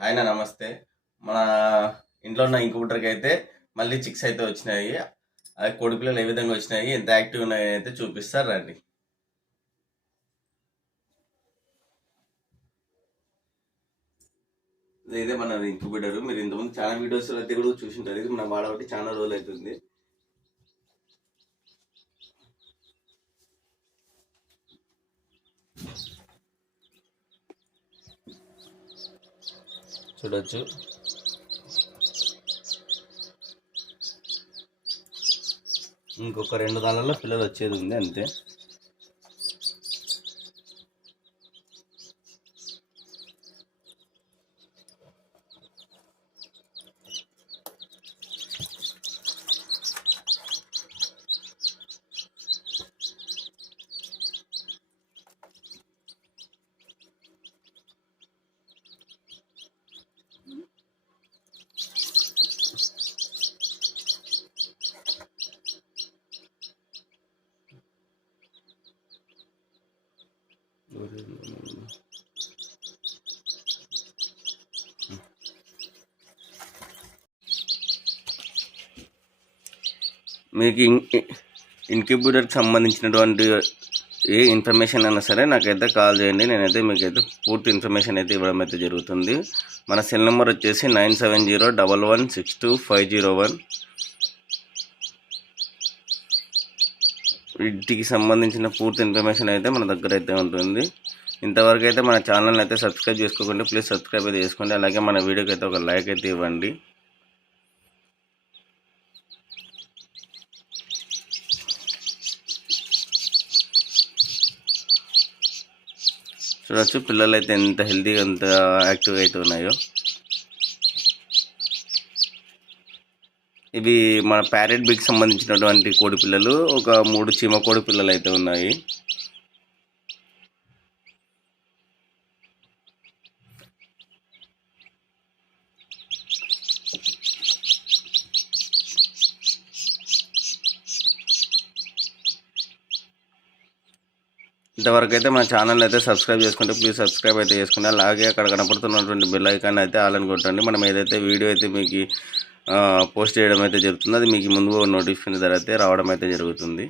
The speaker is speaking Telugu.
ఆయన నమస్తే. మన ఇంట్లో ఉన్న ఇంక్యుబేటర్కి అయితే మళ్ళీ చిక్స్ అయితే వచ్చినాయి. అది కోడి పిల్లలు ఏ విధంగా వచ్చినాయి ఎంత యాక్టివ్ ఉన్నాయని అయితే చూపిస్తారు రండి. ఇదే మన ఇంక్యుబేటర్ మీరు ఇంతకుముందు చాలా వీడియోస్ అయితే కూడా చూసి ఉంటారు. ఇది మనం వాడబట్టి చాలా రోజులు అవుతుంది చూడొచ్చు. ఇంకొక రెండు దాళ్ళలో పిల్లలు వచ్చేది ఉంది అంతే. మీకు ఇన్క్యూబేటర్కి సంబంధించినటువంటి ఏ ఇన్ఫర్మేషన్ అయినా సరే నాకైతే కాల్ చేయండి. నేనైతే మీకైతే పూర్తి ఇన్ఫర్మేషన్ అయితే ఇవ్వడం అయితే జరుగుతుంది. మన సెల్ నెంబర్ వచ్చేసి nine seven zero double one six two five zero one వీటికి సంబంధించిన పూర్తి ఇన్ఫర్మేషన్ అయితే మన దగ్గర అయితే ఉంటుంది. ఇంతవరకు అయితే మన ఛానల్ని అయితే సబ్స్క్రైబ్ చేసుకోకండి ప్లీజ్ సబ్స్క్రైబ్ అయితే చేసుకోండి. అలాగే మన వీడియోకి అయితే ఒక లైక్ అయితే ఇవ్వండి. చూడవచ్చు పిల్లలు అయితే ఎంత హెల్తీగా ఎంత యాక్టివ్గా అయితే ఉన్నాయో. ఇవి మన ప్యారెట్ బిగ్ సంబంధించినటువంటి కోడి పిల్లలు. ఒక మూడు చీమ కోడి పిల్లలు అయితే ఉన్నాయి. ఇంతవరకు అయితే మన ఛానల్ అయితే సబ్స్క్రైబ్ చేసుకుంటే ప్లీజ్ సబ్స్క్రైబ్ అయితే చేసుకోండి అలాగే అక్కడ కనపడుతున్నటువంటి బెల్ ఐకాన్ అయితే ఆలని కొట్టండి. మనం ఏదైతే వీడియో అయితే మీకు పోస్ట్ చేయడం అయితే జరుగుతుంది. అది మీకు ముందు నోటిఫికేషన్ ధర అయితే రావడం అయితే జరుగుతుంది.